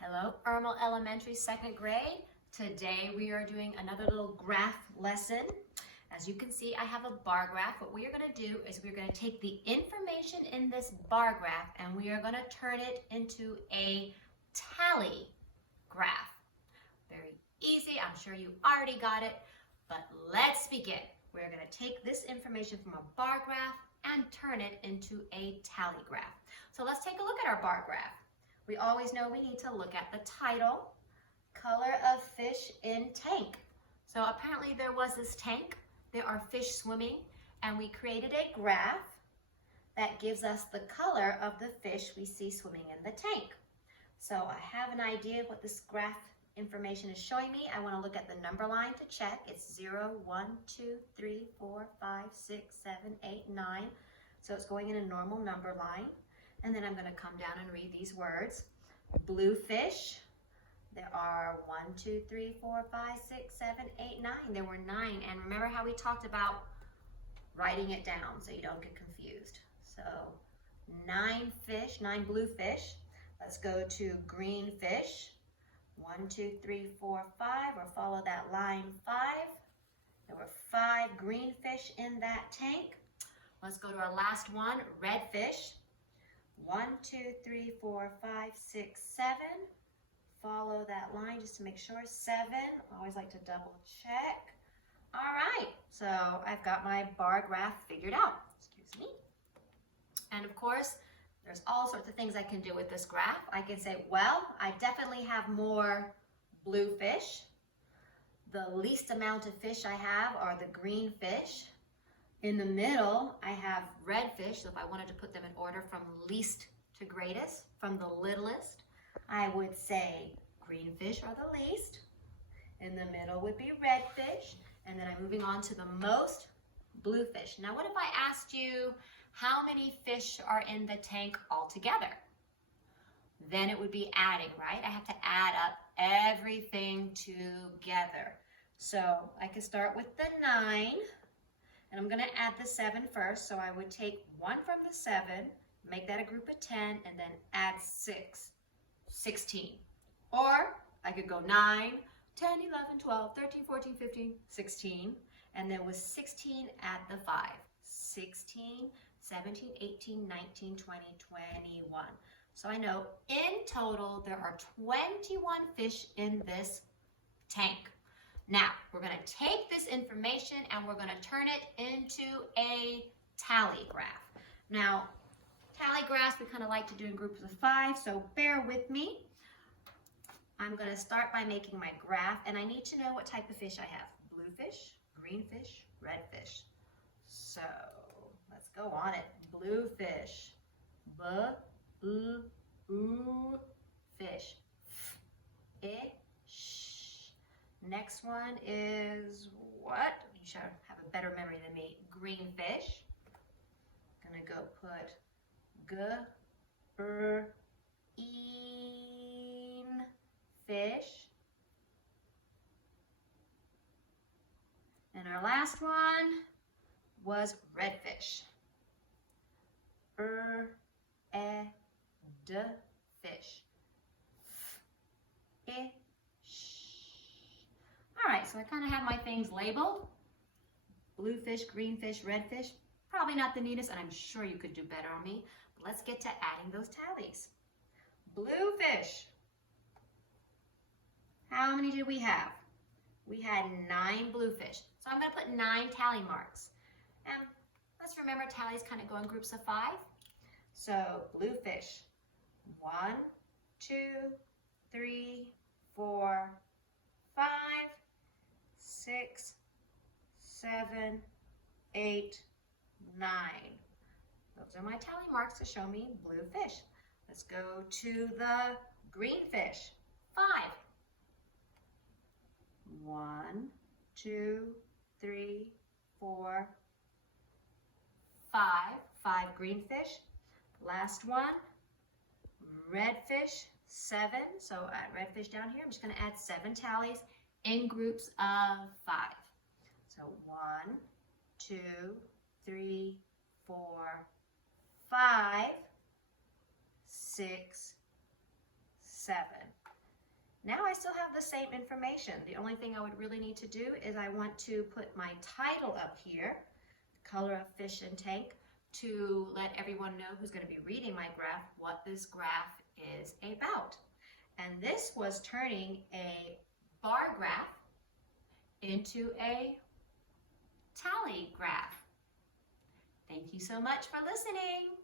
Hello, Irmal Elementary, second grade. Today we are doing another little graph lesson. As you can see, I have a bar graph. What we are going to do is we're going to take the information in this bar graph and we are going to turn it into a tally graph. Very easy. I'm sure you already got it, but let's begin. We're going to take this information from a bar graph and turn it into a tally graph. So let's take a look at our bar graph. We always know we need to look at the title, color of fish in tank. So apparently there was this tank, there are fish swimming, and we created a graph that gives us the color of the fish we see swimming in the tank. So I have an idea of what this graph information is showing me. I want to look at the number line to check. It's 0, 1, 2, 3, 4, 5, 6, 7, 8, 9. So it's going in a normal number line. And then I'm going to come down and read these words. Blue fish. There are 1, 2, 3, 4, 5, 6, 7, 8, 9. There were 9. And remember how we talked about writing it down so you don't get confused. So 9 fish, 9 blue fish. Let's go to green fish. 1, 2, 3, 4, 5, or follow that line 5. There were 5 green fish in that tank. Let's go to our last one, red fish. 1, 2, 3, 4, 5, 6, 7. Follow that line just to make sure. 7. Always like to double check. All right, so I've got my bar graph figured out. Excuse me. And of course, there's all sorts of things I can do with this graph. I can say, well, I definitely have more blue fish. The least amount of fish I have are the green fish. In the middle, I have red fish. So if I wanted to put them in order from least to greatest, from the littlest, I would say green fish are the least. In the middle would be red fish. And then I'm moving on to the most blue fish. Now, what if I asked you how many fish are in the tank altogether? Then it would be adding, right? I have to add up everything together. So I can start with the 9. And I'm going to add the 7 first. So I would take 1 from the 7, make that a group of 10, and then add 6, 16. Or I could go 9, 10, 11, 12, 13, 14, 15, 16. And then with 16, add the 5. 16, 17, 18, 19, 20, 21. So I know in total there are 21 fish in this tank. Now, we're going to take this information and we're going to turn it into a tally graph. Now, tally graphs we kind of like to do in groups of 5, so bear with me. I'm going to start by making my graph, and I need to know what type of fish I have. Blue fish, green fish, red fish. So, let's go on it. Blue fish. B-u-u fish. Fish. Next one is what? You should have a better memory than me. Green fish. Gonna go put green fish. And our last one was red fish. Ed fish. Fish. All right, so I kind of have my things labeled. Blue fish, green fish, red fish. Probably not the neatest, and I'm sure you could do better on me. But let's get to adding those tallies. Blue fish. How many did we have? We had 9 blue fish. So I'm going to put 9 tally marks. And let's remember tallies kind of go in groups of 5. So blue fish. 1, 2, 3, 4, 5, 6, 7, 8, 9. Those are my tally marks to show me blue fish. Let's go to the green fish. 5. 1, 2, 3, 4, 5. 5 green fish. Last one, red fish, 7. So add red fish down here. I'm just going to add 7 tallies in groups of 5. So 1, 2, 3, 4, 5, 6, 7. Now I still have the same information. The only thing I would really need to do is I want to put my title up here, color of fish in tank, to let everyone know who's going to be reading my graph what this graph is about. And this was turning a bar graph into a tally graph. Thank you so much for listening.